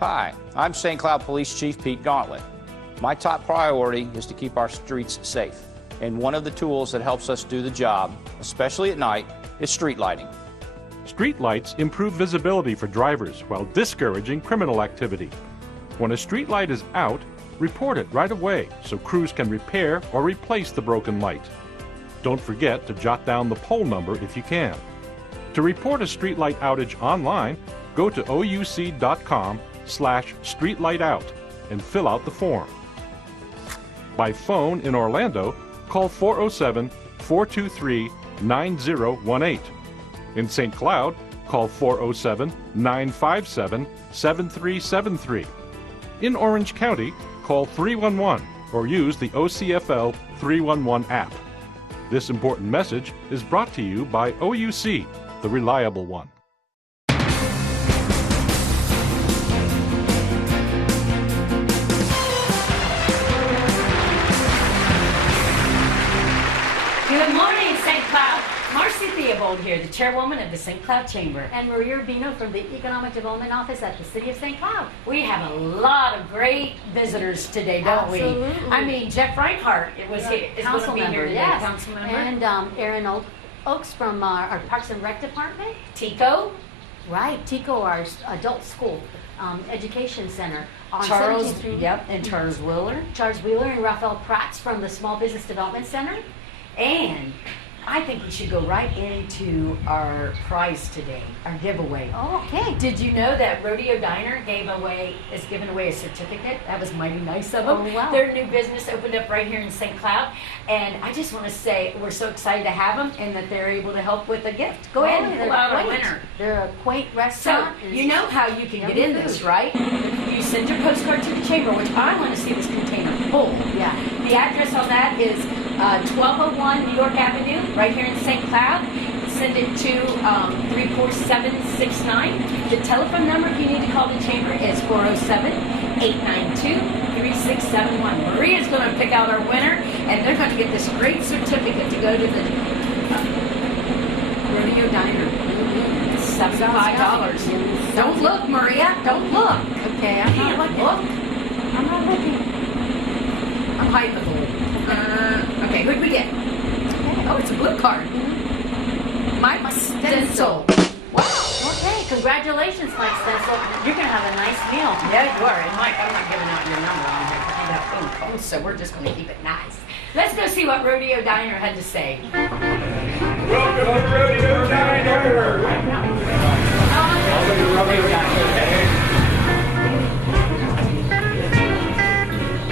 Hi, I'm St. Cloud Police Chief Pete Gauntlet. My top priority is to keep our streets safe, and one of the tools that helps us do the job, especially at night, is street lighting. Street lights improve visibility for drivers while discouraging criminal activity. When a street light is out, report it right away so crews can repair or replace the broken light. Don't forget to jot down the pole number if you can. To report a streetlight outage online, go to ouc.com/streetlightout and fill out the form. By phone in Orlando, call 407-423-9018. In St. Cloud, call 407-957-7373. In Orange County, call 311 or use the OCFL 311 app. This important message is brought to you by OUC, the reliable one. Good morning, St. Cloud. Marcy here, the chairwoman of the St. Cloud Chamber. And Maria Urbino from the Economic Development Office at the City of St. Cloud. We have a lot of great visitors today, don't Absolutely. we? I mean, Jeff Reinhardt is going to be here today, yes. council member. And Aaron Oaks from our Parks and Rec Department. Tico. Right, Tico, our adult school education center. On Charles, 17th Street. yep, and Charles Wheeler. Charles Wheeler and Raphael Prats from the Small Business Development Center. And I think we should go right into our prize today, our giveaway. Oh, okay. Did you know that Rodeo Diner is giving away a certificate? That was mighty nice of them. Oh, wow. Their new business opened up right here in St. Cloud. And I just want to say we're so excited to have them and that they're able to help with a gift. Go ahead and pull out our winner. They're a quaint So, restaurant. you know how you can get in this, right? You send your postcard to the chamber, which I want to see this container full. Yeah. The address on that is 1201 New York Avenue, right here in St. Cloud. Send it to 34769. The telephone number if you need to call the chamber is 407-892-3671. Maria's going to pick out our winner, and they're going to get this great certificate to go to the Rodeo Diner. $75. Don't look, Maria. Don't look. Okay, I'm not looking. Look. I'm not looking. I'm hiding the gold. Okay, who'd we get? Oh, it's a blue card. Mike Stencil. Wow. Okay, congratulations, Mike Stencil. You're going to have a nice meal. Yeah, you are. And Mike, I'm not giving out your number on here because you got phone calls, so we're just going to keep it nice. Let's go see what Rodeo Diner had to say. Welcome to Rodeo Diner.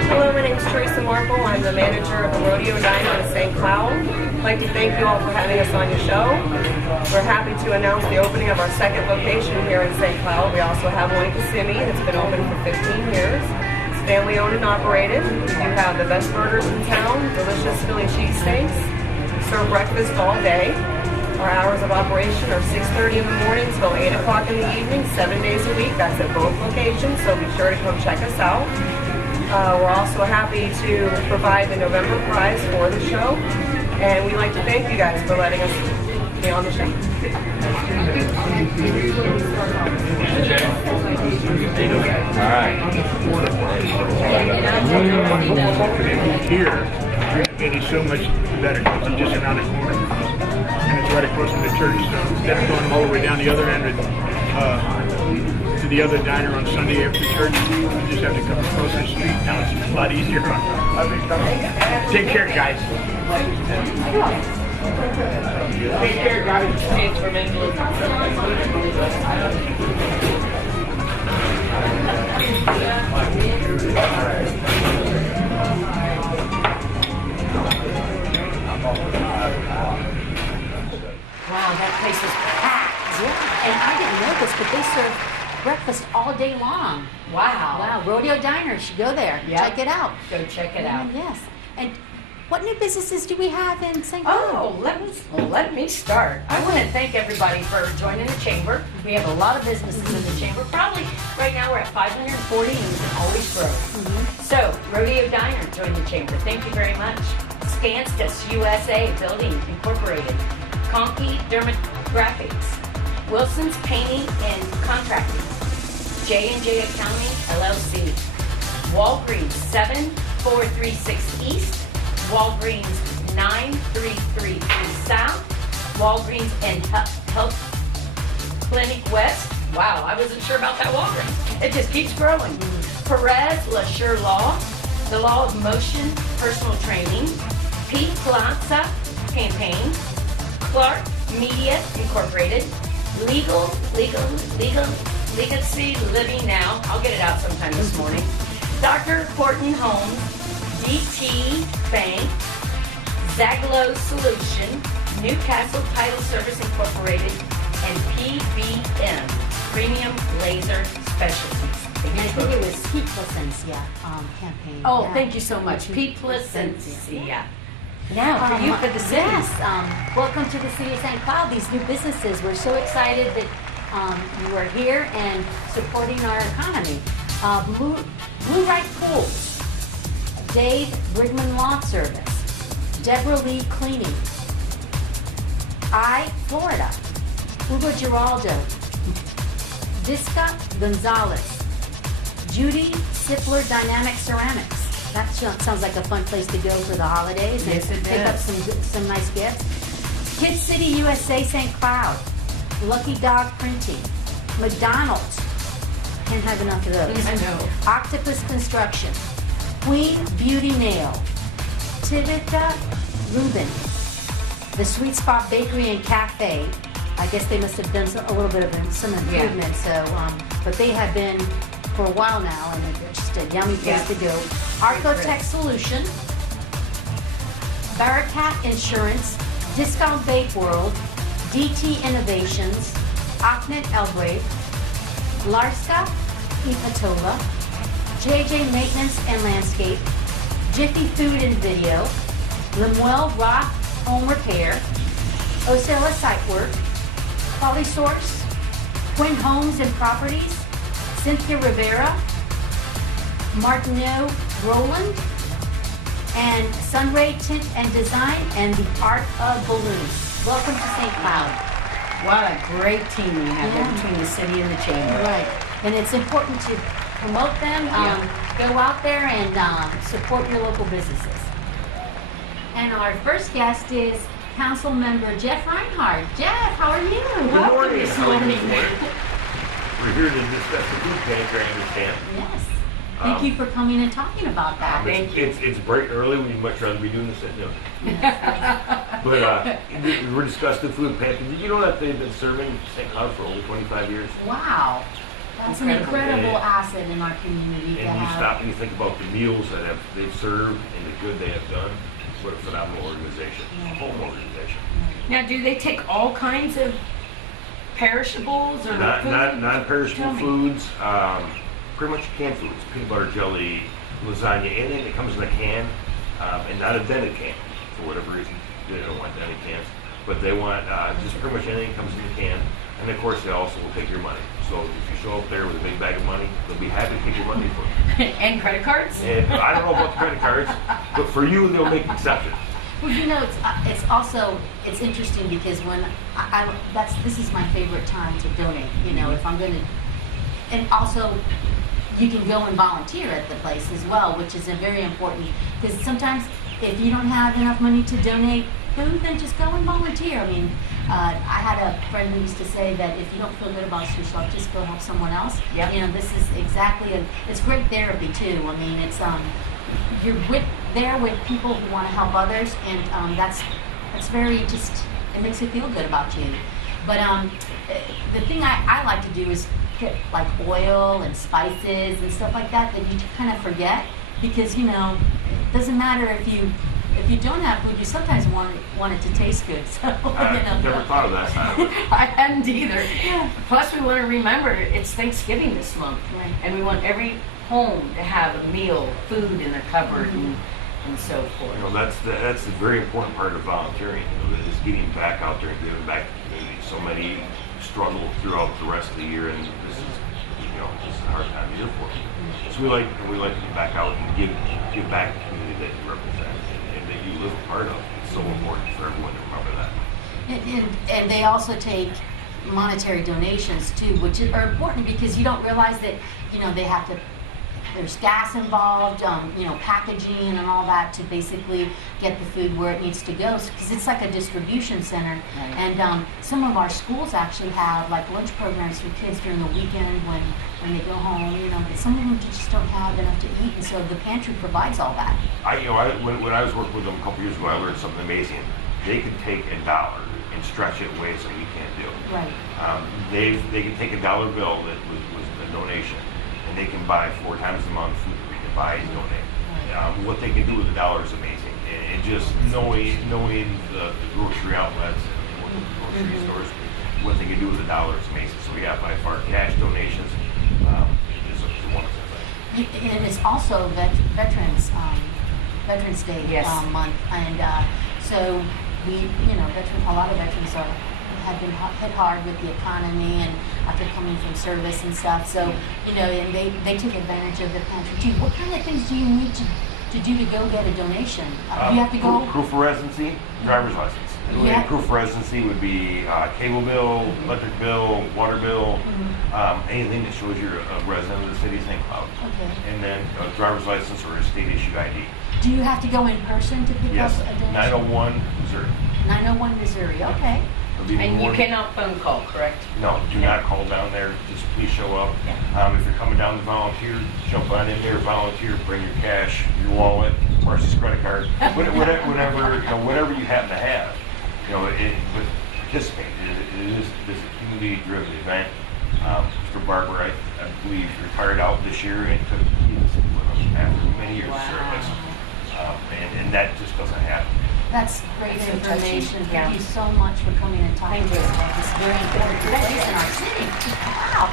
Hello, my name is Teresa Marple. I'm the manager of the Rodeo Diner in St. Cloud. I'd like to thank you all for having us on your show. We're happy to announce the opening of our second location here in St. Cloud. We also have one in Kissimmee that's been open for 15 years. It's family owned and operated. We do have the best burgers in town, delicious Philly cheesesteaks. We serve breakfast all day. Our hours of operation are 6:30 in the morning till 8 o'clock in the evening, 7 days a week. That's at both locations, so be sure to come check us out. We're also happy to provide the November prize for the show, and we'd like to thank you guys for letting us be on the show. All right. Here, it is so much better because it's just around the corner, and it's right across from the church. So instead of going all the way down the other end to the other diner on Sunday after church, you just have to come across the street. Now it's a lot easier. Take care, guys. Take care, guys. Thanks for making it. Wow, that place is packed. Yeah, and I didn't know this, but they serve breakfast all day long. Wow. Wow, Rodeo Diner, you should go there. Yep. Check it out. Go check it out. Yes. And what new businesses do we have in St. Cloud? Oh, let me start. I want to thank everybody for joining the chamber. We have a lot of businesses in the chamber. Probably right now we're at 540 and we can always grow. So, Rodeo Diner joined the chamber. Thank you very much. Skanskas USA Building Incorporated. Conkey Dermographics. Wilson's Painting and Contracting. J&J Accounting, LLC. Walgreens 7436 East, Walgreens 933 South, Walgreens and Health Clinic West. Wow, I wasn't sure about that Walgreens. It just keeps growing. Perez LaSure Law, The Law of Motion Personal Training, Pete Plaza Campaign, Clark Media Incorporated, Legacy Living Now. I'll get it out sometime this morning. Dr. Horton Homes, DT Bank, Zaglo Solution, Newcastle Title Service Incorporated, and PBM, Premium Laser Specialties. And I think it was Pete Placencia campaign. Oh, Yeah. thank you so much. Pete Placencia. Now, for you for the city. Yes, welcome to the city of St. Cloud, these new businesses. We're so excited that you are here and supporting our economy. Blue Right Pools, Dave Brigman Lawn Service, Deborah Lee Cleaning, Florida, Hugo Giraldo, Visca Gonzalez, Judy Sippler Dynamic Ceramics. That sounds like a fun place to go for the holidays. Yes, and it pick up does. some nice gifts. Kid City USA St. Cloud, Lucky Dog Printing, McDonald's. Can't have enough of those. I know. Octopus Construction, Queen Beauty Nail, Tivita Rubin, the Sweet Spot Bakery and Cafe. I guess they must have done a little bit of some improvement. So, but they have been for a while now, and it's just a yummy place to go. Arcotech Solution, Barakat Insurance, Discount Bake World, DT Innovations, Ahmed Elgrave, Larska Ipatola, JJ Maintenance and Landscape, Jiffy Food and Video, Lemuel Roth Home Repair, Osella Site Work, Polysource, Quinn Homes and Properties, Cynthia Rivera, Martineau Roland, and Sunray Tint and Design, and the Art of Balloons. Welcome to St. Cloud. What a great team we have there between the city and the chamber. Right, and it's important to promote them, go out there and support your local businesses. And our first guest is Council Member Jeff Reinhardt. Jeff, how are you? Good morning. This How are you morning. this morning? We're here to discuss the food pantry, I understand. Yes. Thank you for coming and talking about that. Thank you. It's bright and early. We'd much rather be doing this at noon. But we're discussing the food pantry. Did you know that they've been serving St. Cloud for over 25 years? Wow. That's an incredible asset in our community to And you have. stop and you think about the meals that they've served and the good they have done. What a phenomenal organization. Home organization. Now, do they take all kinds of perishables or Not food? non-perishable Tell me. foods, pretty much canned foods, peanut butter, jelly, lasagna, anything that comes in a can, and not a dented can, for whatever reason. They don't want dented cans, but they want just pretty much anything that comes in the can. And of course, they also will take your money. So if you show up there with a big bag of money, they'll be happy to take your money for you. And credit cards? And I don't know about the credit cards, but for you, they'll make exceptions. Well, you know, it's also interesting because when this is my favorite time to donate. You know, if I'm gonna, and also you can go and volunteer at the place as well, which is a very important, because sometimes if you don't have enough money to donate food, then just go and volunteer. I mean, I had a friend who used to say that if you don't feel good about yourself, just go help someone else. Yep. You know, this is exactly it's great therapy too. I mean, it's you're there with people who want to help others, and that's very it makes you feel good about you. But the thing I like to do is get like oil and spices and stuff like that you kind of forget, because you know it doesn't matter if you don't have food, you sometimes want it to taste good. So I've never thought of that side of it. I hadn't either. Plus, we want to remember it's Thanksgiving this month, Right. and we want every home to have a meal, food in their cupboard, and so forth. You know, that's a very important part of volunteering, you know, is getting back out there and giving back to the community. So many struggle throughout the rest of the year, and this is a hard time of year for them. So we like to get back out and give back to the community that you represent and that you live a part of. It's so important for everyone to remember that. And they also take monetary donations too, which are important because you don't realize that, they have to, there's gas involved, packaging and all that to basically get the food where it needs to go, because it's like a distribution center. Right. And some of our schools actually have like lunch programs for kids during the weekend when they go home, but some of them just don't have enough to eat, and so the pantry provides all that. When I was working with them a couple years ago, I learned something amazing. They can take $1 and stretch it in ways that we can't do. Right. They can take $1 bill that was a donation, and they can buy 4 times a month food that we can buy and donate. What they can do with $1 is amazing, and just knowing the grocery outlets and what the grocery stores, what they can do with $1 is amazing. So yeah, by far, cash donations is a wonderful thing. And it's also Veterans Day Yes. month, and so we, a lot of veterans have been hit hard with the economy and after coming from service and stuff. So and they take advantage of the pantry too. What kind of things do you need to do to go get a donation? Do you have to go? Proof of residency, driver's license. Yeah. Proof of residency would be cable bill, electric bill, water bill, anything that shows you're a resident of the city of St. Cloud. Okay. And then a driver's license or a state issued ID. Do you have to go in person to pick Yes, up a donation? 901 Missouri. 901 Missouri. Okay. It'll be And you more- cannot phone call, correct? No, do not call down there. Just please show up. If you're coming down to volunteer, jump on in there, volunteer, bring your cash, your wallet, Marcy's credit card, whatever you happen to have. But participate. It's a community-driven event. Mr. Barber, I believe, retired out this year and took the kids with him after many years of service. And that just doesn't happen. That's great That's so information. touching. Thank Yeah. you so much for coming and talking Thank to you. us about this very important place in our city. Wow.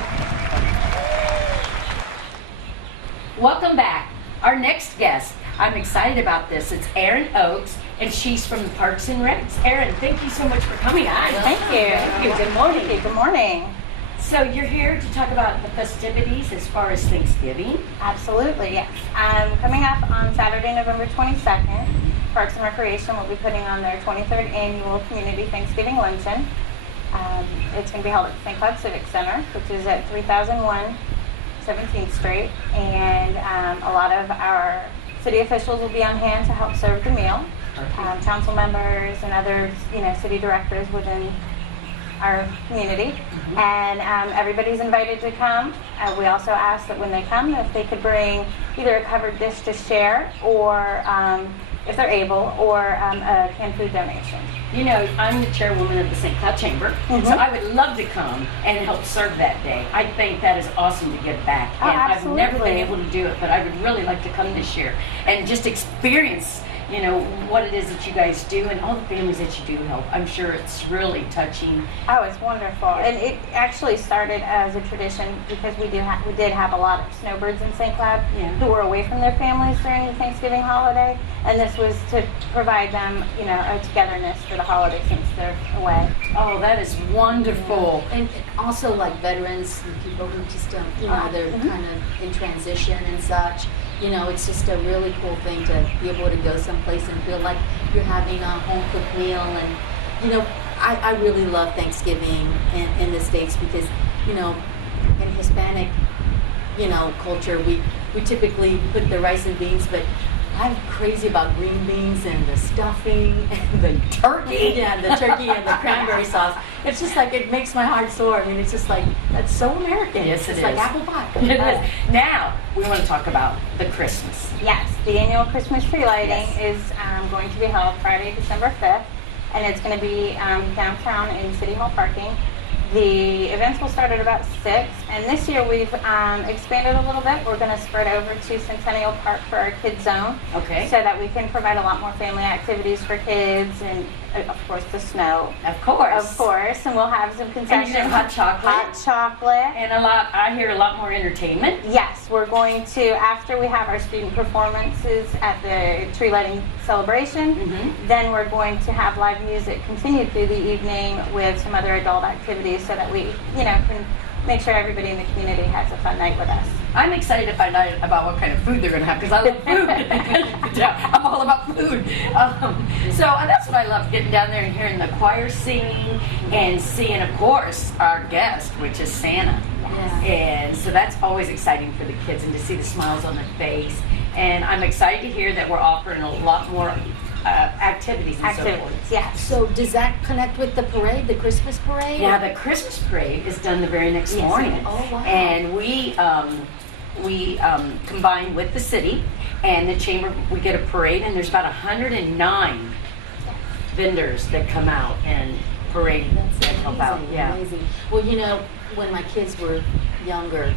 Welcome back. Our next guest, I'm excited about this. It's Erin Oakes, and she's from the Parks and Recs. Erin, thank you so much for coming on. Thank you. Thank you. Good morning. Okay, good morning. So you're here to talk about the festivities as far as Thanksgiving. Absolutely, yes. Coming up on Saturday, November 22nd, Parks and Recreation will be putting on their 23rd annual Community Thanksgiving Luncheon. It's going to be held at St. Cloud Civic Center, which is at 3001 17th Street, and a lot of our city officials will be on hand to help serve the meal. Council members and other, city directors within our community, and everybody's invited to come. We also ask that when they come, if they could bring either a covered dish to share, or if they're able, or a canned food donation. I'm the chairwoman of the St. Cloud Chamber, so I would love to come and help serve that day. I think that is awesome to give back. Oh, And I've never been absolutely. able to do it, but I would really like to come this year and just experience what it is that you guys do and all the families that you do help. I'm sure it's really touching. Oh, it's wonderful. And it actually started as a tradition because we did have a lot of snowbirds in St. Cloud who were away from their families during the Thanksgiving holiday, and this was to provide them, a togetherness for the holiday since they're away. Oh, that is wonderful. And also like veterans and people who just don't, they're kind of in transition and such. It's just a really cool thing to be able to go someplace and feel like you're having a home cooked meal. And, I really love Thanksgiving in the States because, in Hispanic, culture, we typically put the rice and beans, but I'm crazy about green beans and the stuffing and the turkey. Yeah, the turkey and the cranberry sauce. It's just like, it makes my heart soar. I mean, it's just like, that's so American. Yes, it's it like is. apple pie. It is. Now, we want to talk about the Christmas. Yes, the annual Christmas tree lighting Yes. is going to be held Friday, December 5th, and it's going to be downtown in City Hall parking. The events will start at about 6, and this year we've expanded a little bit. We're going to spread over to Centennial Park for our kids zone, Okay. so that we can provide a lot more family activities for kids, and of course the snow. Of course. And we'll have some And concessions. you have hot chocolate. Hot chocolate. And I hear a lot more entertainment. Yes, we're going to, after we have our student performances at the tree lighting celebration, then we're going to have live music continue through the evening with some other adult activities so that we, can make sure everybody in the community has a fun night with us. I'm excited to find out about what kind of food they're going to have because I love food. Yeah, I'm all about food. So that's what I love, getting down there and hearing the choir singing and seeing, of course, our guest, which is Santa. Yeah. And so that's always exciting for the kids and to see the smiles on their face. And I'm excited to hear that we're offering a lot more activities and so forth. Yeah. So does that connect with the parade, the Christmas parade? Yeah, the Christmas parade is done the very next morning. Oh, wow. And we combine with the city and the chamber. We get a parade, and there's about 109 vendors that come out and parade and help out. Yeah. Amazing. Well, when my kids were younger,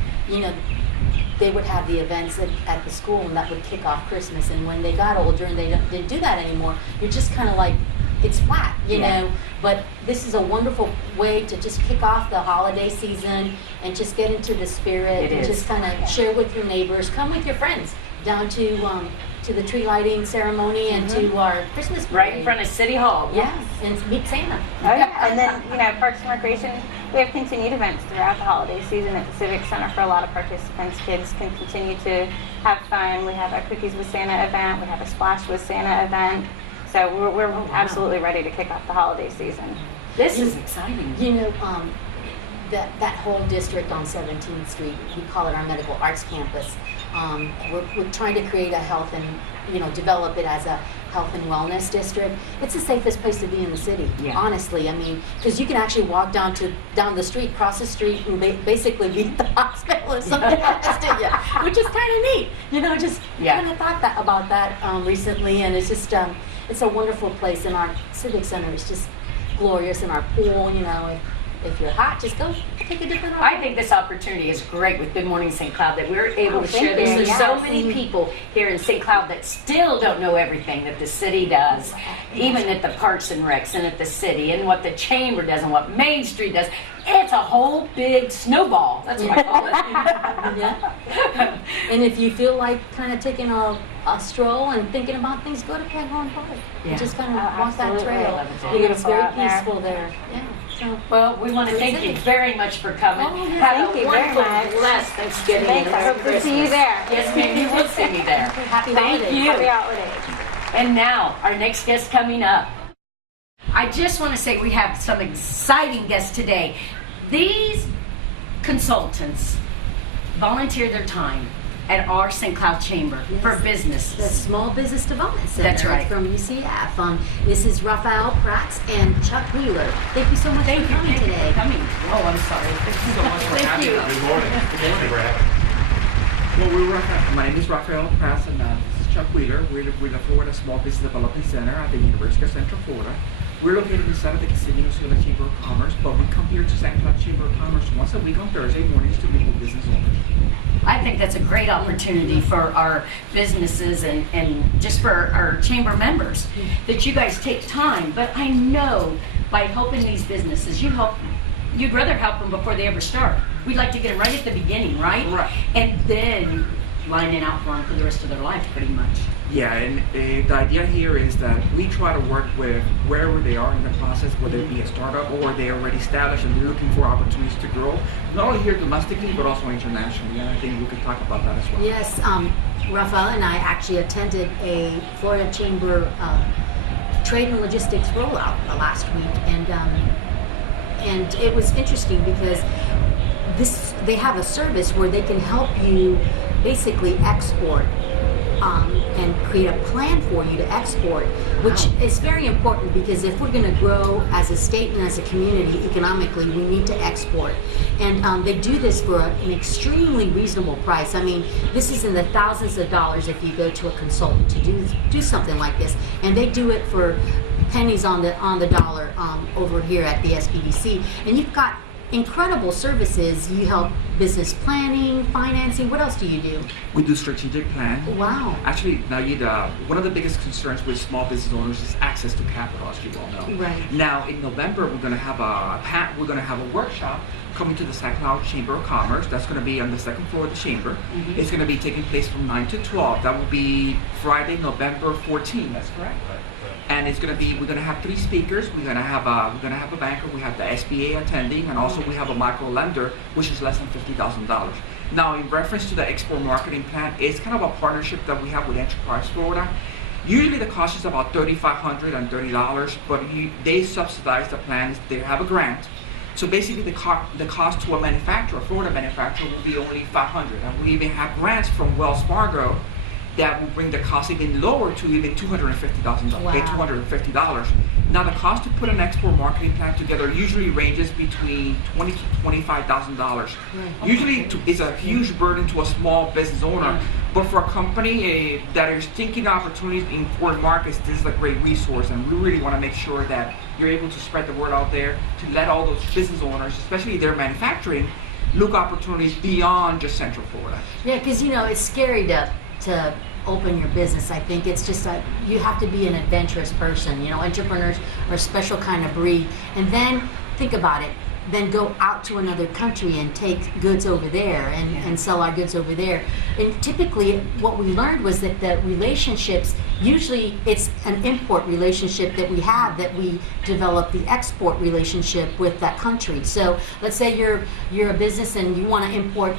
they would have the events at the school, and that would kick off Christmas. And when they got older and they didn't do that anymore, you're just kind of like, it's flat, you know. But this is a wonderful way to just kick off the holiday season and just get into the spirit and just kind of share with your neighbors. Come with your friends down to the tree lighting ceremony and to our Christmas parade. Right in front of City Hall. Yes, and meet Santa. Oh, yeah. And then, Parks and Recreation, we have continued events throughout the holiday season at the Civic Center for a lot of participants. Kids can continue to have fun. We have a Cookies with Santa event. We have a Splash with Santa event. So we're absolutely ready to kick off the holiday season. This is exciting. That whole district on 17th Street, we call it our medical arts campus. We're trying to create a health and, develop it as a health and wellness district. It's the safest place to be in the city, honestly. I mean, because you can actually walk down the street, cross the street, and basically be at the hospital if something happens to you, which is kind of neat. Kind of thought about that recently, and it's just, it's a wonderful place, and our Civic Center is just glorious, and our pool, if you're hot, just go take a different I think this opportunity is great with Good Morning St. Cloud that we're able to share this. There's so many people here in St. Cloud that still don't know everything that the city does, even at the Parks and Recs and at the city, and what the Chamber does and what Main Street does. It's a whole big snowball. That's what I call it. And if you feel like kind of taking a stroll and thinking about things, go to Caghorn Park. And just kind of walk that trail. It's very peaceful there. Yeah. So, well, we want to thank you very much for coming. Thank you very much. Blessed Thanksgiving. Thanks. I hope to see you there. Yes, ma'am. You will see me there. Happy Thank holidays. you. Happy holidays. And now, our next guest coming up. I just want to say we have some exciting guests today. These consultants volunteer their time at our St. Cloud Chamber for business. The Small Business Development Center. That's right. From UCF. This is Raphael Prats and Chuck Wheeler. Thank you so much for coming today. Oh, I'm sorry. Thank you so much for having us. Good morning. Good morning, Brad. Well, my name is Raphael Prats, and this is Chuck Wheeler. We're the Florida Small Business Development Center at the University of Central Florida. We're located inside of the Kissimmee Osceola Chamber of Commerce, but we come here to St. Cloud Chamber of Commerce once a week on Thursday mornings to meet with business owners. I think that's a great opportunity for our businesses and just for our chamber members that you guys take time. But I know by helping these businesses, you'd rather help them before they ever start. We'd like to get them right at the beginning, right? Right. And then lining out for them for the rest of their life, pretty much. Yeah, and the idea here is that we try to work with wherever they are in the process, whether it be a startup or they're already established and they're looking for opportunities to grow, not only here domestically, but also internationally. And I think we could talk about that as well. Yes, Raphael and I actually attended a Florida Chamber trade and logistics rollout last week, and it was interesting because they have a service where they can help you basically export and create a plan for you to export, which is very important because if we're going to grow as a state and as a community economically, we need to export. And they do this for an extremely reasonable price. I mean, this is in the thousands of dollars if you go to a consultant to do something like this, and they do it for pennies on the dollar over here at the SBDC. And you've got incredible services. You help business planning, financing. What else do you do? We do strategic plan. Wow. Actually, now one of the biggest concerns with small business owners is access to capital, as you all know. Right. Now, in November, we're going to have a workshop coming to the St.Cloud Chamber of Commerce. That's going to be on the second floor of the chamber. Mm-hmm. It's going to be taking place from 9 to 12. That will be Friday, November 14th. That's correct. And it's going to be, we're going to have 3 speakers. We're going to have a banker. We have the SBA attending, and also we have a micro lender, which is less than $50,000. Now, in reference to the export marketing plan, it's kind of a partnership that we have with Enterprise Florida. Usually the cost is about $3,530, but they subsidize the plans. They have a grant. So basically the cost to a manufacturer, a Florida manufacturer, will be only $500. And we even have grants from Wells Fargo that will bring the cost even lower to even $250,000. Wow. $250. Now the cost to put an export marketing plan together usually ranges between $20,000 to $25,000. Usually it's a huge burden to a small business owner, but for a company that is thinking opportunities in foreign markets, this is a great resource, and we really want to make sure that you're able to spread the word out there to let all those business owners, especially their manufacturing, look opportunities beyond just Central Florida. Yeah, because it's scary to open your business. I think it's just you have to be an adventurous person. Entrepreneurs are a special kind of breed. And then think about it. Then go out to another country and take goods over there and sell our goods over there. And typically, what we learned was that the relationships, usually it's an import relationship that we have, that we develop the export relationship with that country. So let's say you're a business and you want to import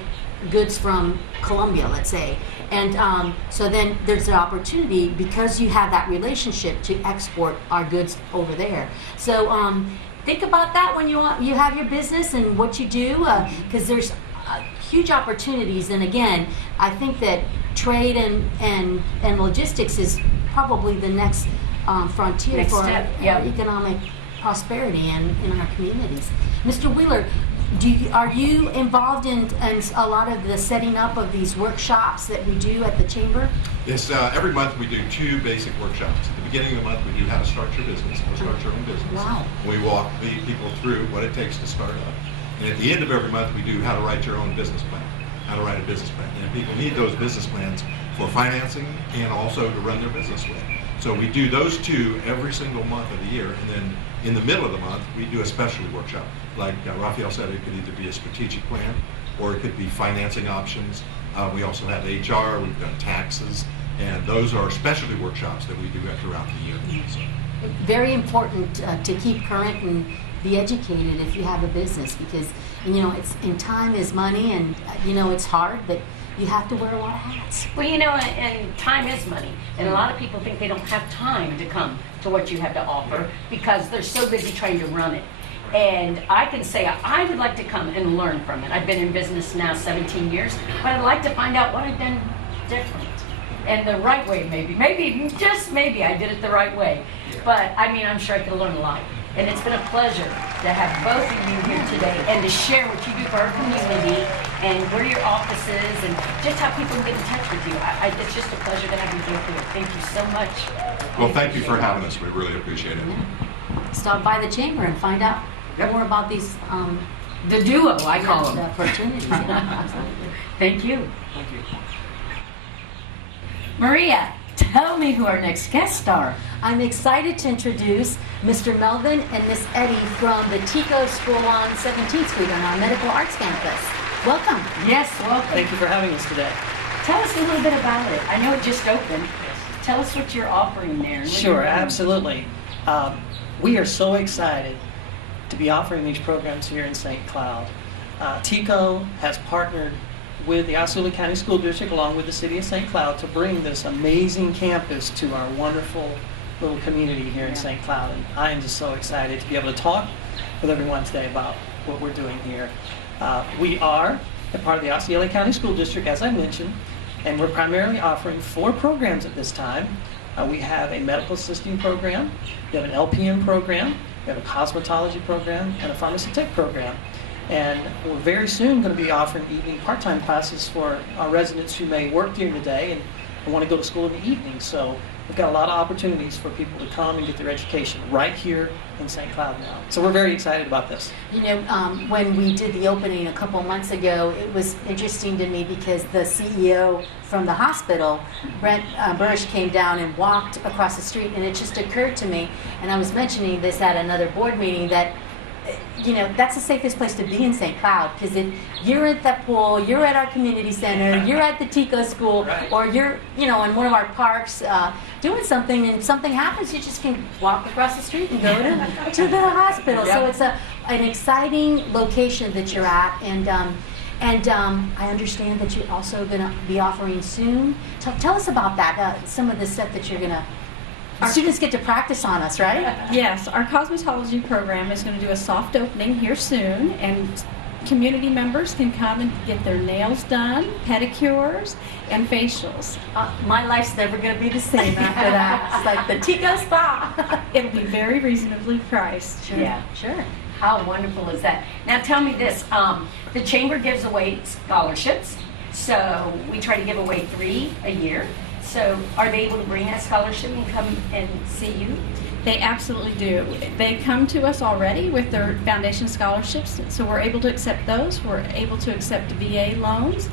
goods from Colombia, let's say. And so then there's an opportunity, because you have that relationship, to export our goods over there. So think about that when you have your business and what you do, because there's huge opportunities. And again, I think that trade and logistics is probably the next frontier for our economic prosperity in our communities. Mr. Wheeler, are you involved in a lot of the setting up of these workshops that we do at the Chamber? Yes, every month we do 2 basic workshops. At the beginning of the month we do how to start your business, how to start your own business. Wow. We walk the people through what it takes to start up. And at the end of every month we do how to write your own business plan, how to write a business plan. And people need those business plans for financing and also to run their business with. So we do those 2 every single month of the year, and then in the middle of the month we do a specialty workshop. Like Rafael said, it could either be a strategic plan or it could be financing options. We also have HR, we've got taxes, and those are specialty workshops that we do throughout the year. So. Very important to keep current and be educated if you have a business, because it's time is money, and it's hard, but you have to wear a lot of hats. Well, and time is money. And a lot of people think they don't have time to come to what you have to offer because they're so busy trying to run it. And I can say I would like to come and learn from it. I've been in business now 17 years, but I'd like to find out what I've done different. And the right way, maybe, just maybe I did it the right way. But I'm sure I could learn a lot. And it's been a pleasure to have both of you here today and to share what you do for our community and where your office is and just how people can get in touch with you. It's just a pleasure to have you both here. Thank you so much. Well, thank you for having us. We really appreciate it. Yeah. Stop by the Chamber and find out more about these the duo, I call them. Opportunities. Yeah, absolutely. Thank you. Thank you. Maria, tell me who our next guests are. I'm excited to introduce Mr. Melvin and Miss Eddie from the TICO School on 17th Street on our Medical Arts campus. Welcome. Yes, welcome. Thank you for having us today. Tell us a little bit about it. I know it just opened. Yes. Tell us what you're offering there. Sure, absolutely. We are so excited to be offering these programs here in St. Cloud. TICO has partnered with the Osceola County School District along with the City of St. Cloud to bring this amazing campus to our wonderful little community here in St. Cloud. And I am just so excited to be able to talk with everyone today about what we're doing here. We are a part of the Osceola County School District, as I mentioned, and we're primarily offering 4 programs at this time. We have a medical assisting program, we have an LPN program, we have a cosmetology program, and a pharmacy tech program. And we're very soon going to be offering evening part-time classes for our residents who may work during the day and want to go to school in the evening. So we've got a lot of opportunities for people to come and get their education right here in St. Cloud now. So we're very excited about this. When we did the opening a couple months ago, it was interesting to me because the CEO from the hospital, Brent Burrish, came down and walked across the street, and it just occurred to me, and I was mentioning this at another board meeting, that that's the safest place to be in St. Cloud, because if you're at that pool, you're at our community center, you're at the TICO school, or you're, in one of our parks, doing something and something happens, you just can walk across the street and go to the hospital. Yep. So it's an exciting location that you're at, and I understand that you're also going to be offering soon. Tell us about that. Some of the stuff that you're going to. Our students get to practice on us, right? Yes, our cosmetology program is going to do a soft opening here soon, and community members can come and get their nails done, pedicures, and facials. My life's never going to be the same after that. It's like the Tico Spa. It'll be very reasonably priced. Sure. Yeah. Sure. How wonderful is that? Now tell me this, the Chamber gives away scholarships, so we try to give away 3 a year. So are they able to bring that scholarship and come and see you? They absolutely do. They come to us already with their foundation scholarships, so we're able to accept those. We're able to accept VA loans.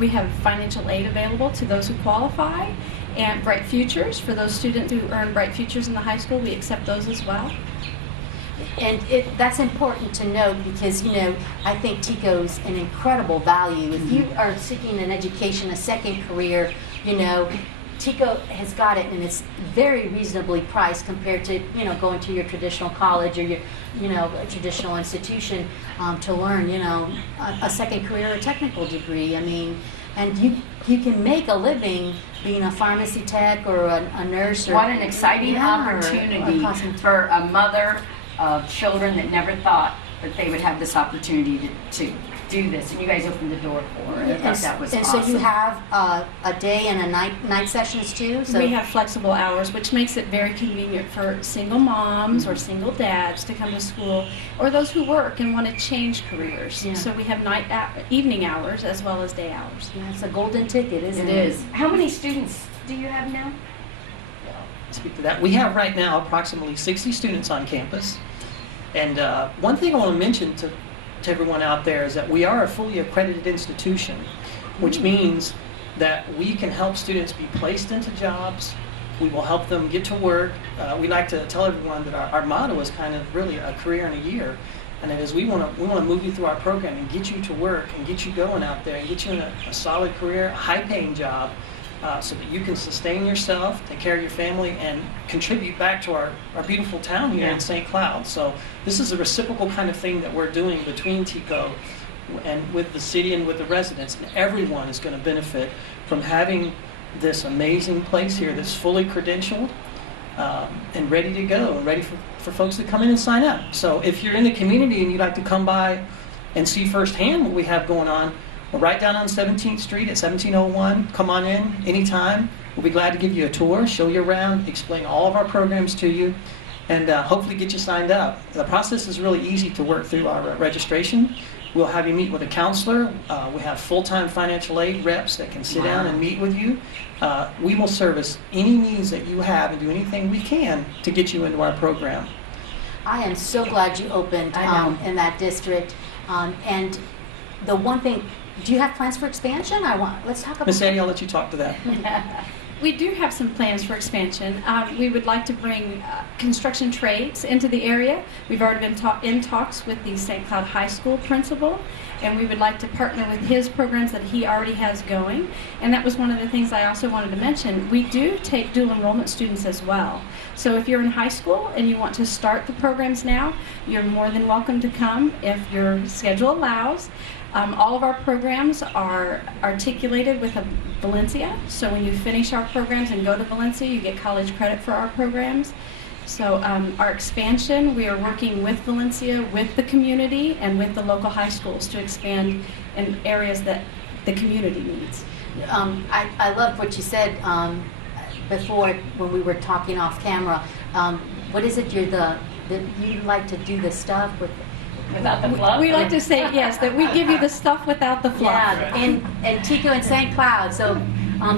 We have financial aid available to those who qualify, and Bright Futures for those students who earn Bright Futures in the high school. We accept those as well. And that's important to note because, I think TICO's an incredible value. If you are seeking an education, a second career, TICO has got it, and it's very reasonably priced compared to, going to your traditional college or your, a traditional institution to learn, a second career or a degree. I mean, and you can make a living being a pharmacy tech or a nurse. What an exciting opportunity for a mother of children that never thought that they would have this opportunity to do this, and you guys opened the door for it. I thought that was awesome. So you have a day and a night sessions too? So we have flexible hours, which makes it very convenient for single moms or single dads to come to school, or those who work and want to change careers. Yeah. So we have evening hours as well as day hours. Yeah, it's a golden ticket, isn't it? It is. How many students do you have now? Speak to that. We have right now approximately 60 students on campus. And one thing I want to mention to everyone out there is that we are a fully accredited institution, which means that we can help students be placed into jobs. We will help them get to work. We like to tell everyone that our motto is kind of really a career in a year, and that is we want to move you through our program and get you to work and get you going out there and get you in a solid career, a high-paying job, so that you can sustain yourself, take care of your family, and contribute back to our beautiful town here in St. Cloud. So this is a reciprocal kind of thing that we're doing between TICO and with the city and with the residents. And everyone is going to benefit from having this amazing place here that's fully credentialed and ready to go, and ready for folks to come in and sign up. So if you're in the community and you'd like to come by and see firsthand what we have going on, we're right down on 17th Street at 1701. Come on in anytime. We'll be glad to give you a tour, show you around, explain all of our programs to you, and hopefully get you signed up. The process is really easy to work through our registration. We'll have you meet with a counselor. We have full-time financial aid reps that can sit down and meet with you. We will service any needs that you have and do anything we can to get you into our program. I am so glad you opened in that district. And the one thing, do you have plans for expansion? Let's talk about Ms. Annie, I'll let you talk to that. We do have some plans for expansion. We would like to bring construction trades into the area. We've already been in talks with the St. Cloud High School principal, and we would like to partner with his programs that he already has going. And that was one of the things I also wanted to mention. We do take dual enrollment students as well. So if you're in high school and you want to start the programs now, you're more than welcome to come if your schedule allows. All of our programs are articulated with a Valencia, so when you finish our programs and go to Valencia, you get college credit for our programs. So our expansion, we are working with Valencia, with the community, and with the local high schools to expand in areas that the community needs. I love what you said before when we were talking off camera. What is it? You like to do the stuff without the fluff? We like to say, yes, that we give you the stuff without the fluff. Yeah, and TICO and St. Cloud. So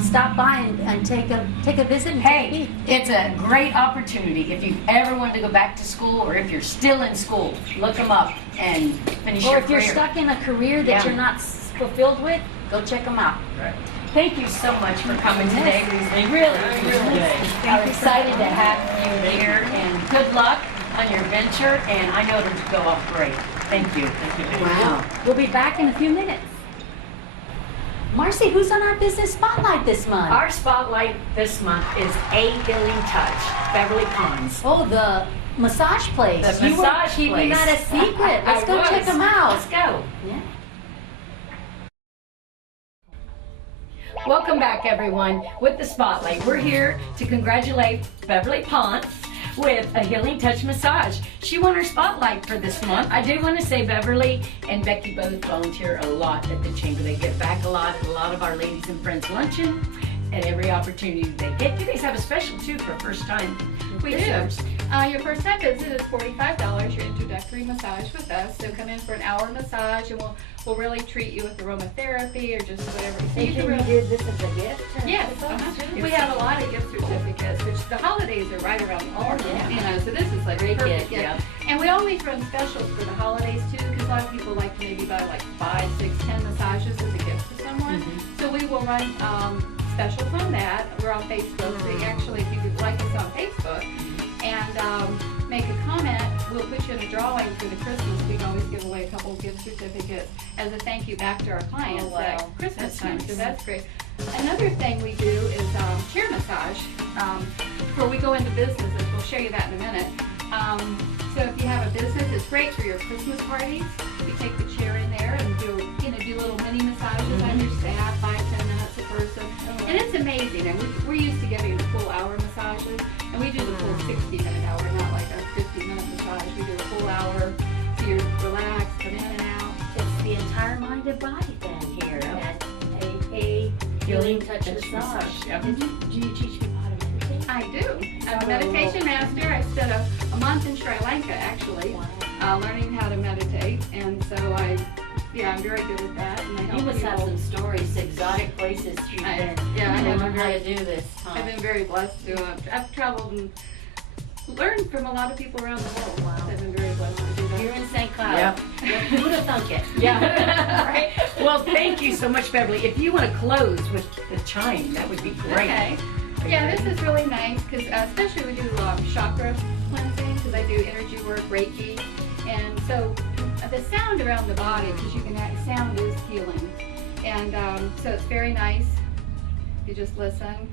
stop by and take a visit. And hey, it's a great opportunity. If you ever wanted to go back to school, or if you're still in school, look them up and finish your career. Or if you're stuck in a career that you're not fulfilled with, go check them out. Right. Thank you so much for coming today. Really, I'm excited to have you here, and good luck on your venture, and I know it'll go off great. Thank you. Wow. We'll be back in a few minutes. Marcy, who's on our business spotlight this month? Our spotlight this month is A Healing Touch, Beverly Pons. Oh, the massage place. The You were massage keeping place. that a secret. Let's go check them out. Let's go. Yeah. Welcome back, everyone, with the Spotlight. We're here to congratulate Beverly Ponce with a Healing Touch massage. She won her Spotlight for this month. I do want to say Beverly and Becky both volunteer a lot at the Chamber. They give back a lot of our Ladies and Friends luncheon and every opportunity they get. You guys have a special, too, for first time. We do. Your first time visit is $45, your introductory massage with us. So come in for an hour massage and we'll really treat you with aromatherapy or just whatever. So you can do this as a gift? Yes. We have a lot of gift certificates, which the holidays are right around the corner. You know, so this is like Great perfect gift, yeah. And we always run specials for the holidays too, because a lot of people like to maybe buy like 5, 6, 10 massages as a gift for someone. So we will run specials on that. We're on Facebook. So you actually, if you would like us on Facebook and make a comment, we'll put you in a drawing for the Christmas. We can always give away a couple of gift certificates as a thank you back to our clients at Christmas time. So that's great. Another thing we do is chair massage, where we go into businesses. We'll show you that in a minute. So if you have a business, it's great for your Christmas parties. You take the chair in there and do little mini massages on your staff, 5, 10 minutes a person. And it's amazing. And we're used to giving full hour massages. And we do the full 60-minute hour, not like a 50-minute massage. We do a full hour so you relax, come in and out. It's the entire mind and body then here at a Healing Touch massage. Yep. Do you teach people how to meditate? I do. I'm a meditation master. I spent a month in Sri Lanka actually, learning how to meditate. And so I'm very good at that. And I help You must have people. some stories, exotic places you've been. Yeah, I to have learn how to do this. I've been very blessed to. I've traveled and learned from a lot of people around the world. Wow. I've been very blessed to do that. You're in St. Cloud. Yep. Who would have thunk it? Yeah. Right. Well, thank you so much, Beverly. If you want to close with the chime, that would be great. Okay. Yeah, this is really nice because especially we do chakra cleansing because I do energy work, Reiki, and so the sound around the body, because you can sound is healing, and so it's very nice. You just listen.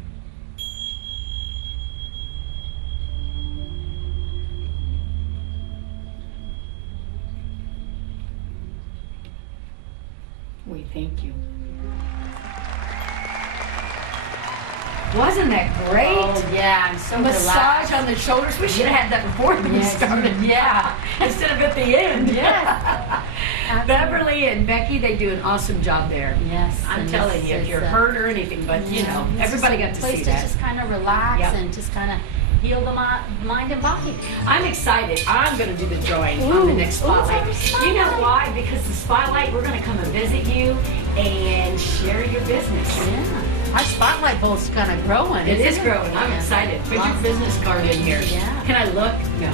We thank you. Wasn't that great? Oh, yeah, I'm so Massage relaxed. on the shoulders. We should have had that before we started. Yeah. Instead of at the end. Yes. Beverly and Becky, they do an awesome job there. Yes. I'm and telling this you, if is, you're hurt or anything, but you know, everybody got to see place that. to just kind of relax and just kind of heal the mind and body. I'm excited. I'm going to do the drawing on the next spotlight. You know why? Because the spotlight, we're going to come and visit you and share your business. Yeah. Our spotlight bowl's kind of growing. It is growing. I'm excited. Put your business card in here. Yeah. Can I look? No.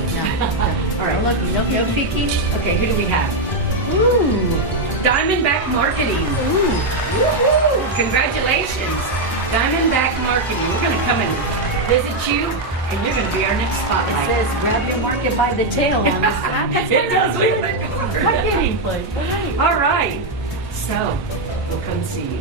All right. No peeking. Okay, who do we have? Ooh. Diamondback Marketing. Ooh. Woo-hoo. Congratulations. Diamondback Marketing. We're going to come and visit you, and you're going to be our next spotlight. It says grab your market by the tail on the side. It does. We Marketing place. All right. So, we'll come see you.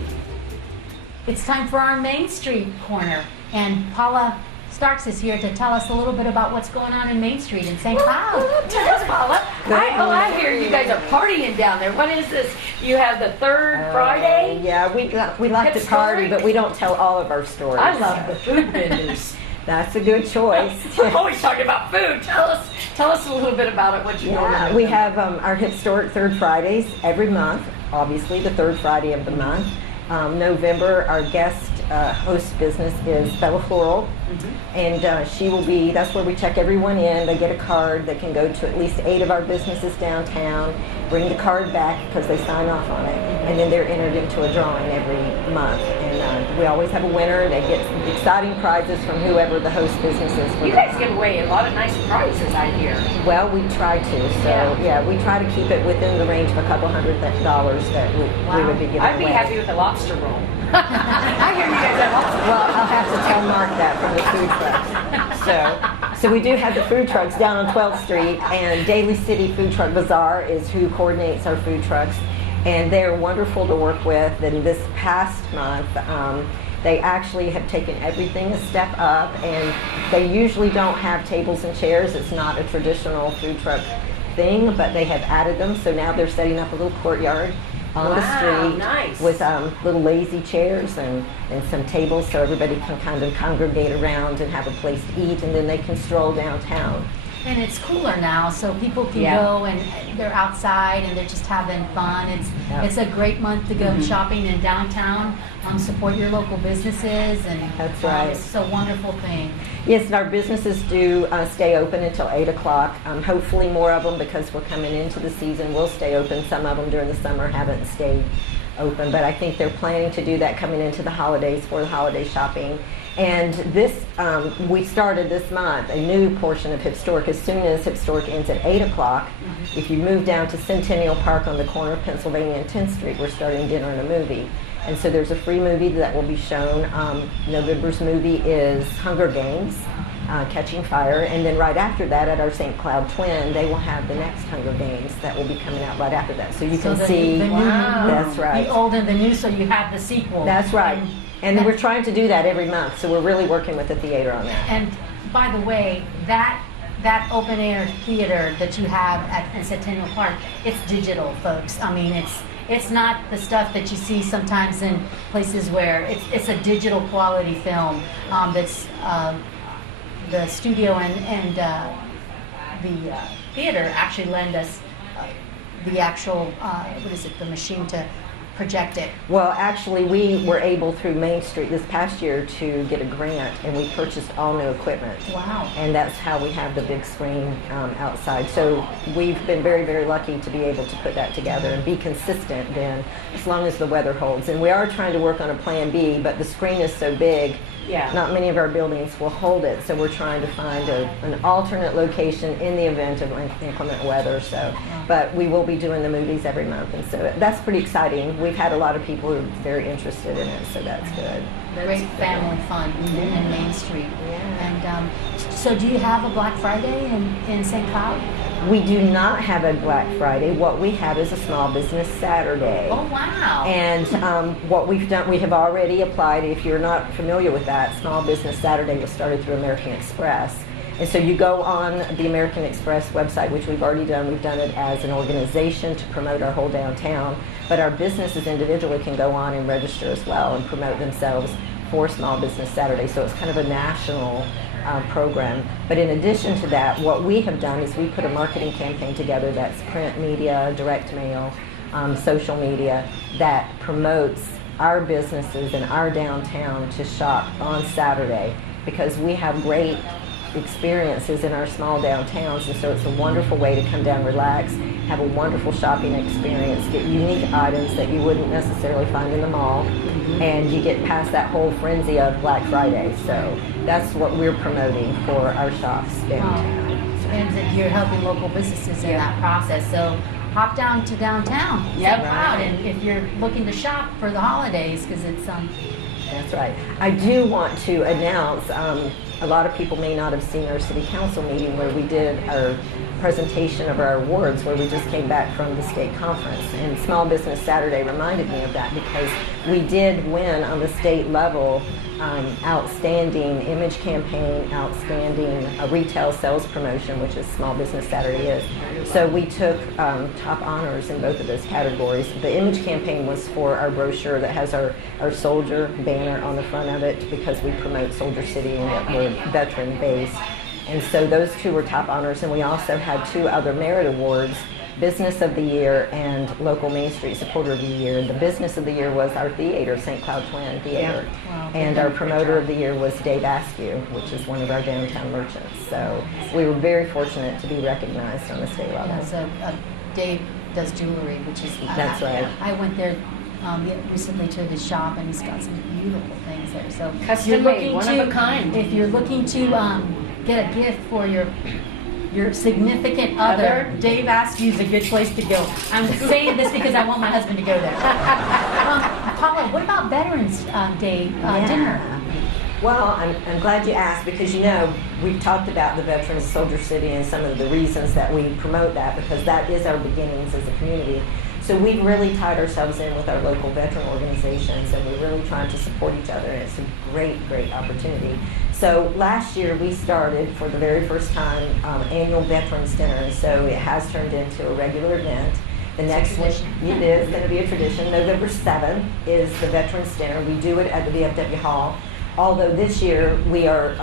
It's time for our Main Street corner, and Paula Starks is here to tell us a little bit about what's going on in Main Street in St. Cloud. Tell us, Paula. I hear you guys are partying down there. What is this? You have the third Friday? Yeah, we like to party, but we don't tell all of our stories. I love the food vendors. That's a good choice. We're always talking about food. Tell us a little bit about it. What you're doing. We have our historic Third Fridays every month. Obviously, the third Friday of the month. November, our guest host business is Bella Floral, and she will be, that's where we check everyone in. They get a card. They can go to at least 8 of our businesses downtown, bring the card back because they sign off on it, and then they're entered into a drawing every month. And we always have a winner. They get some exciting prizes from whoever the host business is. You guys give away a lot of nice prizes, I hear. Well, we try to. So, yeah, we try to keep it within the range of a couple $100 that we would be giving away. I'd be happy with a lobster roll. I hear you guys have lobster rolls. Well, I'll have to tell Mark that from the food trucks. So we do have the food trucks down on 12th Street, and Daly City Food Truck Bazaar is who coordinates our food trucks. and they're wonderful to work with. And this past month, they actually have taken everything a step up, and they usually don't have tables and chairs. It's not a traditional food truck thing, but they have added them. So now they're setting up a little courtyard on the street nice. with little lazy chairs and some tables so everybody can kind of congregate around and have a place to eat, and then they can stroll downtown. And it's cooler now, so people can Yeah. go and they're outside and they're just having fun. It's a great month to go shopping in downtown, support your local businesses, and That's right. it's a wonderful thing. Yes, and our businesses do stay open until 8 o'clock. Hopefully more of them, because we're coming into the season, will stay open. Some of them during the summer haven't stayed open, but I think they're planning to do that coming into the holidays for the holiday shopping. And this, we started this month a new portion of Historic. As soon as Historic ends at 8 o'clock, if you move down to Centennial Park on the corner of Pennsylvania and 10th Street, we're starting dinner and a movie. And so there's a free movie that will be shown. November's movie is Hunger Games, Catching Fire. And then right after that, at our St.Cloud Twin, they will have the next Hunger Games that will be coming out right after that. So you can see. The new, That's right. The old and the new, so you have the sequel. That's right. And we're trying to do that every month, so we're really working with the theater on that. And by the way, that open air theater that you have at Centennial Park, it's digital, folks. I mean, it's not the stuff that you see sometimes in places where it's a digital quality film that's the studio and the theater actually lend us the actual the machine to project it. Well, actually, we were able through Main Street this past year to get a grant, and we purchased all new equipment. Wow. And that's how we have the big screen outside. So we've been very, very lucky to be able to put that together and be consistent then, as long as the weather holds. And we are trying to work on a plan B, but the screen is so big, not many of our buildings will hold it. So we're trying to find an alternate location in the event of inclement weather. So, but we will be doing the movies every month, and so that's pretty exciting. We've had a lot of people who are very interested in it, so that's good. Great family fun in Main Street. And so do you have a Black Friday in St. Cloud? We do not have a Black Friday. What we have is a Small Business Saturday. Oh, wow. And what we've done, we have already applied. If you're not familiar with that, Small Business Saturday was started through American Express. And so you go on the American Express website, which we've already done. We've done it as an organization to promote our whole downtown. But our businesses individually can go on and register as well and promote themselves for Small Business Saturday. So it's kind of a national program. But in addition to that, what we have done is we put a marketing campaign together that's print media, direct mail, social media, that promotes our businesses in our downtown to shop on Saturday, because we have great experiences in our small downtowns, and so it's a wonderful way to come down, relax, have a wonderful shopping experience, get unique items that you wouldn't necessarily find in the mall, and you get past that whole frenzy of Black Friday. So that's what we're promoting for our shops downtown. And that you're helping local businesses in that process. So hop down to downtown, St. Cloud, and if you're looking to shop for the holidays, because it's That's right. I do want to announce, a lot of people may not have seen our city council meeting where we did our presentation of our awards, where we just came back from the state conference. And Small Business Saturday reminded me of that, because we did win on the state level outstanding image campaign, outstanding retail sales promotion, which is Small Business Saturday is. So we took top honors in both of those categories. The image campaign was for our brochure that has our soldier banner on the front of it, because we promote Soldier City and we're veteran based. And so those two were top honors, and we also had two other merit awards, Business of the Year and Local Main Street Supporter of the Year. The Business of the Year was our theater, St. Cloud Twin Theater. Wow. And our Promoter of the Year was Dave Askew, which is one of our downtown merchants. So we were very fortunate to be recognized on the state level. Yeah, so Dave does jewelry, which is... That's right. I went there recently to his shop, and he's got some beautiful things there. So Custom made, one of a kind. If you're looking to get a gift for your significant other, Dave Askew's a good place to go. I'm saying this because I want my husband to go there. Paula, what about Veterans Day dinner? Well, I'm glad you asked, because we've talked about the Veterans of Soldier City and some of the reasons that we promote that, because that is our beginnings as a community. So we've really tied ourselves in with our local veteran organizations, and we're really trying to support each other, and it's a great, great opportunity. So last year we started, for the very first time, annual Veterans Dinner, and so it has turned into a regular event. The next one, it is going to be a tradition. November 7th is the Veterans Dinner. We do it at the VFW Hall. Although this year we are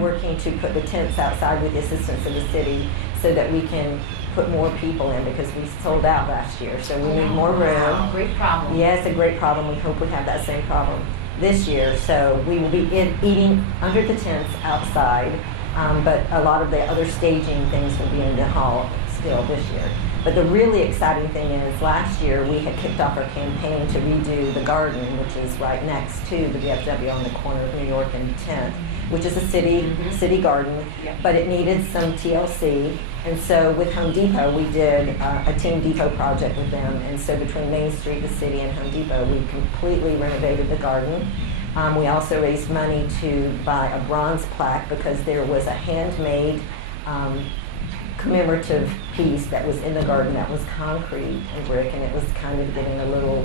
working to put the tents outside with the assistance of the city so that we can put more people in, because we sold out last year. So we need more room. Wow, great problem. Yes, a great problem. We hope we have that same problem this year. So we will be eating under the tents outside, but a lot of the other staging things will be in the hall still this year. But the really exciting thing is, last year we had kicked off our campaign to redo the garden, which is right next to the VFW on the corner of New York and 10th, which is a city garden, but it needed some TLC. And so with Home Depot, we did a Team Depot project with them. And so between Main Street, the city, and Home Depot, we completely renovated the garden. We also raised money to buy a bronze plaque, because there was a handmade commemorative piece that was in the garden that was concrete and brick, and it was kind of getting a little,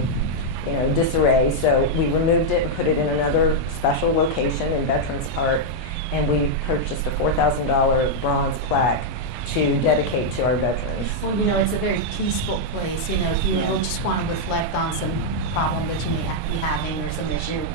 disarray. So we removed it and put it in another special location in Veterans Park, and we purchased a $4,000 bronze plaque to dedicate to our veterans. Well, it's a very peaceful place. If you just want to reflect on some problem that you may be having or some issue,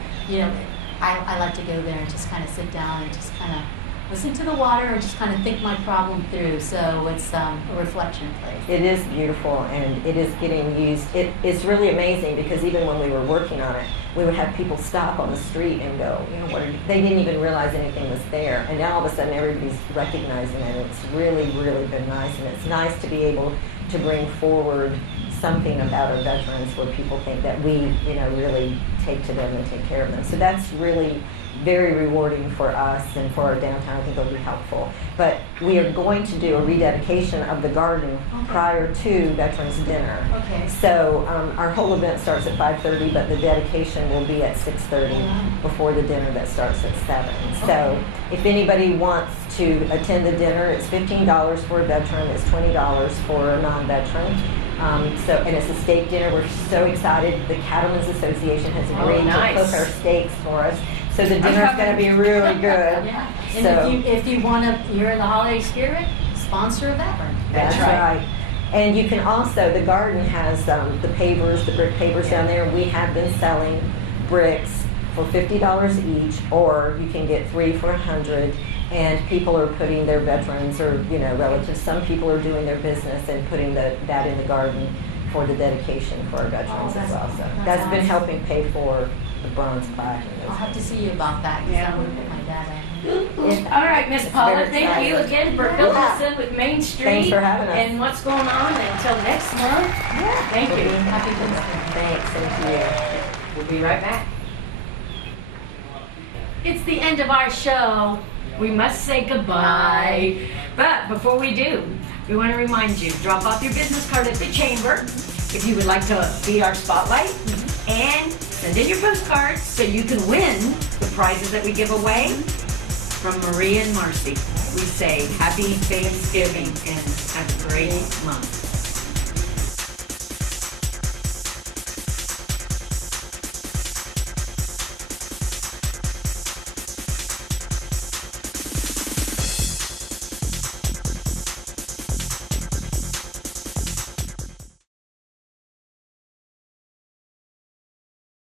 I like to go there and just kind of sit down and just kind of listen to the water and just kind of think my problem through. So it's a reflection place. It is beautiful, and it is getting used. It's really amazing, because even when we were working on it, we would have people stop on the street and go, they didn't even realize anything was there. And now all of a sudden everybody's recognizing it. It's really, really been nice. And it's nice to be able to bring forward something about our veterans where people think that we, really take to them and take care of them. So that's really very rewarding for us and for our downtown. I think it'll be helpful. But we are going to do a rededication of the garden prior to Veterans Dinner. Okay. So our whole event starts at 5:30, but the dedication will be at 6:30 before the dinner that starts at 7. So if anybody wants to attend the dinner, it's $15 for a veteran, it's $20 for a non-veteran. And it's a steak dinner. We're so excited. The Cattlemen's Association has agreed to cook our steaks for us. So the dinner's going to be really good. Yeah. And if you want to, you're in the holiday spirit, sponsor a veteran. That's right. And you can also, the garden has the pavers, the brick pavers down there. We have been selling bricks for $50 each, or you can get 3 for $100. And people are putting their veterans or relatives. Some people are doing their business and putting that in the garden for the dedication for our veterans as well. So that's been helping pay for the bronze plaque. I'll have to see you about that, because I want to put my dad in. All right, Miss Paula, thank you again for filling us in with Main Street. Thanks for having us. And what's going on until next month. Yeah. Thank you. Happy Thanksgiving. Thanks, and to you. We'll be right back. It's the end of our show. We must say goodbye. But before we do, we want to remind you, drop off your business card at the chamber if you would like to be our spotlight, and send in your postcards so you can win the prizes that we give away from Maria and Marcy. We say happy Thanksgiving and have a great month.